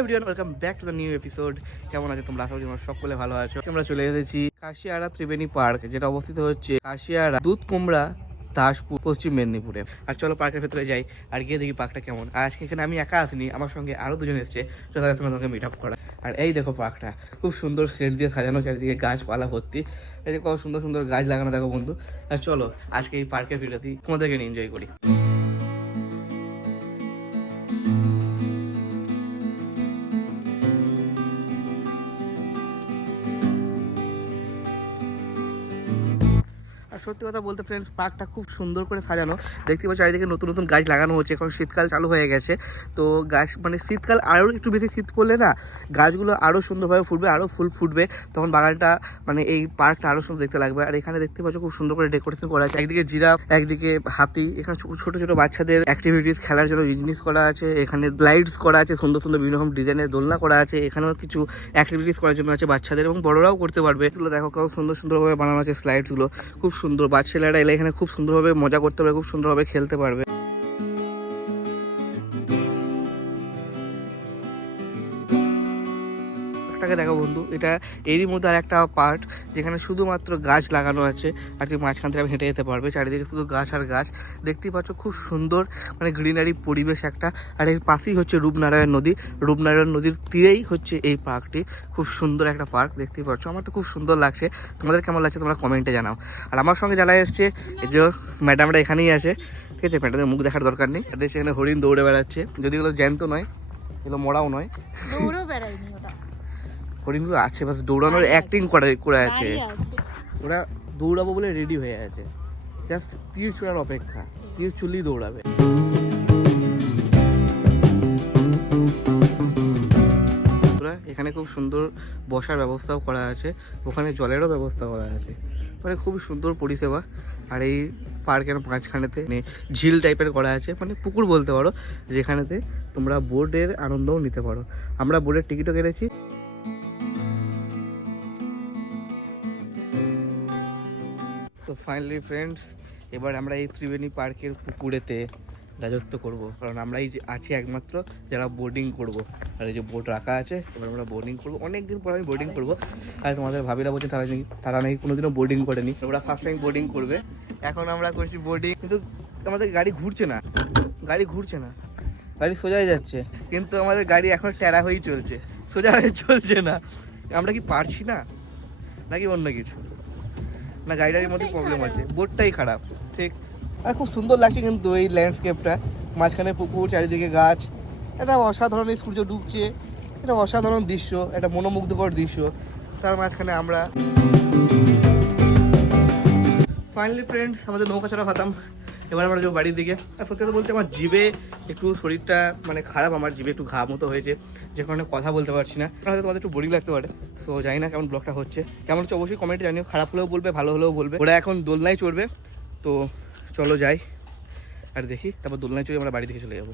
Everyone, welcome back to the new episode. কেমন আছে তোমরা? আশা করি তোমরা সকলে ভালো আছো। আমরা চলে এসেছি কাশিয়াড়া ত্রিবেণী পার্ক, যেটা অবস্থিত হচ্ছে কাশিয়াড়া দুধকুমড়া দাসপুর, পশ্চিম মেদিনীপুরে। আর চলো পার্কের ভেতরে যাই আর গিয়ে দেখি পার্কটা কেমন। আর আজকে এখানে আমি একা আসিনি, আমার সঙ্গে আরো দুজন এসেছে, চলো তাদের সঙ্গে তোমাকে মিট আপ করা। আর এই দেখো পার্কটা খুব সুন্দর সেট দিয়ে সাজানো, চারিদিকে গাছপালা ভর্তি। এই যে কত সুন্দর সুন্দর গাছ লাগানো দেখো বন্ধু। আর চলো আজকে এই পার্কের ভিডিওটি তোমাদেরকে নিয়ে এনজয় করি। আর সত্যি কথা বলতে ফ্রেন্ডস, পার্কটা খুব সুন্দর করে সাজানো। দেখতে পাচ্ছি চারিদিকে নতুন নতুন গাছ লাগানো হচ্ছে, এখন শীতকাল চালু হয়ে গেছে। তো গাছ মানে শীতকাল আরও একটু বেশি শীত পড়লে না গাছগুলো আরও সুন্দরভাবে ফুটবে, আরও ফুল ফুটবে, তখন বাগানটা মানে এই পার্কটা আরও সুন্দর দেখতে লাগবে। আর এখানে দেখতে পাচ্ছ খুব সুন্দর করে ডেকোরেশন করা আছে, একদিকে জিরাফ একদিকে হাতি। এখানে ছোট ছোট বাচ্চাদের অ্যাক্টিভিটিস খেলার জন্য জিনিস করা আছে, এখানে গ্লাইডস করা আছে, সুন্দর সুন্দর বিভিন্ন রকম ডিজাইনের দোলনা করা আছে। এখানেও কিছু অ্যাক্টিভিটিস করার জন্য আছে বাচ্চাদের, এবং বড়রাও করতে পারবে। এগুলো দেখো কত সুন্দর সুন্দরভাবে বানানো আছে, স্লাইডসগুলো খুব সুন্দর। বাচ্চারা এলে এখানে খুব সুন্দরভাবে মজা করতে পারবে, খুব সুন্দরভাবে খেলতে পারবে। দেখো বন্ধু, এটা এরই মধ্যে আর একটা পার্ট যেখানে শুধুমাত্র গাছ লাগানো আছে, আর তুমি মাঝখান থেকে হেঁটে যেতে পারবে। চারিদিকে শুধু গাছ আর গাছ দেখতেই পাচ্ছ, খুব সুন্দর মানে গ্রিনারি পরিবেশ একটা। আর এর পাশেই হচ্ছে রূপনারায়ণ নদী, রূপনারায়ণ নদীর তীরেই হচ্ছে এই পার্কটি। খুব সুন্দর একটা পার্ক দেখতেই পাচ্ছ, আমার তো খুব সুন্দর লাগছে। তোমাদের কেমন লাগছে তোমরা কমেন্টে জানাও। আর আমার সঙ্গে যারা এসছে, এই যে ম্যাডামরা এখানেই আছে, ঠিক আছে? ম্যাডামের মুখ দেখার দরকার নেই। এদের সেখানে হরিণ দৌড়ে বেড়াচ্ছে, যদি এগুলো জ্যান্ত নয়, এগুলো মরাও নয়, দৌড়েও বেড়ায়নি ওটা। হরিণগুলো আছে, বাস দৌড়ানোর অ্যাক্টিং করে আছে। ওরা দৌড়াবো বলে রেডি হয়ে আছে, জাস্ট তীর ছোড়ার অপেক্ষা, তীর চুললেই দৌড়াবে। এখানে খুব সুন্দর বসার ব্যবস্থাও করা আছে, ওখানে জলেরও ব্যবস্থা করা আছে, মানে খুবই সুন্দর পরিষেবা। আর এই পার্কের মাঝখানেতে মানে ঝিল টাইপের করা আছে, মানে পুকুর বলতে পারো, যেখানেতে তোমরা বোটের আনন্দও নিতে পারো। আমরা বোটের টিকিটও কেটেছি। তো ফাইনালি ফ্রেন্ডস, এবার আমরা এই ত্রিবেণী পার্কের পুকুরেতে রাজত্ব করব, কারণ আমরা এই যে আছি একমাত্র যারা বোর্ডিং করব। আর এই যে বোট রাখা আছে, এবার আমরা বোর্ডিং করব। অনেক দিন পর আমি বোর্ডিং করব। আর তোমাদের ভাবিরা বলছে তারা নাকি কোনোদিনও বোর্ডিং করেনি, ওরা ফার্স্ট টাইম বোর্ডিং করবে। এখন আমরা করছি বোর্ডিং, কিন্তু আমাদের গাড়ি ঘুরছে না, গাড়ি সোজাই যাচ্ছে, কিন্তু আমাদের গাড়ি এখন টেরা হয়েই চলছে, সোজা হয়ে চলছে না। আমরা কি পারছি না নাকি অন্য কিছু? না, গাড়িটার মধ্যে প্রবলেম আছে, বোটটাই খারাপ, ঠিক। আর খুব সুন্দর লাগছে কিন্তু এই ল্যান্ডস্কেপটা, মাঝখানে পুকুর, চারিদিকে গাছ, এটা অসাধারণ। এই সূর্য ডুবছে, এটা অসাধারণ দৃশ্য, এটা মনোমুগ্ধকর দৃশ্য। তার মাঝখানে আমরা ফাইনালি ফ্রেন্ডস আমাদের নৌকা চড়া খতম। এবার আমরা যাবো বাড়ির দিকে। আর সত্যি কথা বলতে আমার জিভে একটু শরীরটা মানে খারাপ, আমার জিভে একটু ঘা মতো হয়েছে, যে কারণে কথা বলতে পারছি না। হয়তো তোমাদের একটু বোরিং লাগতে পারে। তো জানি না কেমন ব্লগটা হচ্ছে, কেমন হচ্ছে অবশ্যই কমেন্টে জানিও। খারাপ হলেও বলবে, ভালো হলেও বলবে। ওরা এখন দোলনায় চড়বে, তো চলো যাই আর দেখি, তারপর দোলনায় চড়ে আমরা বাড়ি থেকে চলে যাবো।